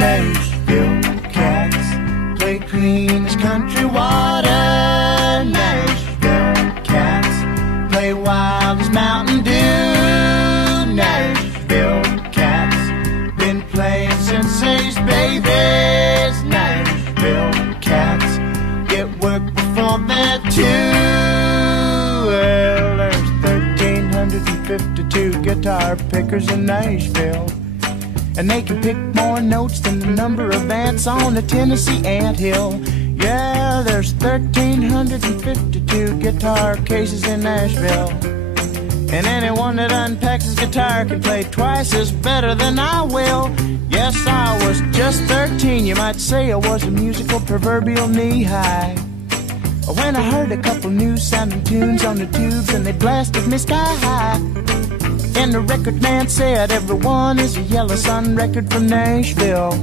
Nashville cats play clean as country water. Nashville cats play wild as Mountain Dew. Nashville cats been playing since they's babies. Nashville cats get work before they're two. Well, there's 1,352 guitar pickers in Nashville, and they can pick more notes than the number of ants on the Tennessee anthill. Yeah, there's 1,352 guitar cases in Nashville, and anyone that unpacks his guitar can play twice as better than I will. Yes, I was just 13, you might say I was a musical proverbial knee-high, when I heard a couple new sounding tunes on the tubes and they blasted me sky high. And the record man said everyone is a Yellow Sun record from Nashville,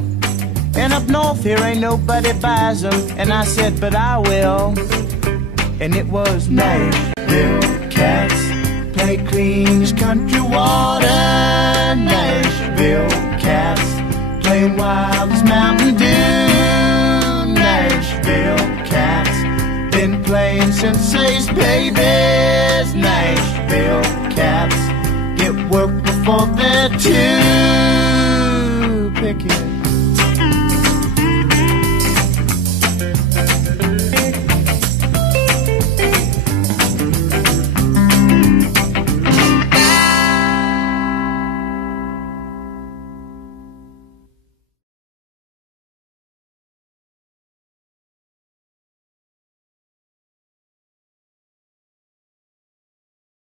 and up north here ain't nobody buys them. And I said, but I will. And it was Nashville cats play clean as country water. Nashville cats play wild as Mountain Dew. Nashville cats been playing since they's babies. Nashville cats get work before they're too picky.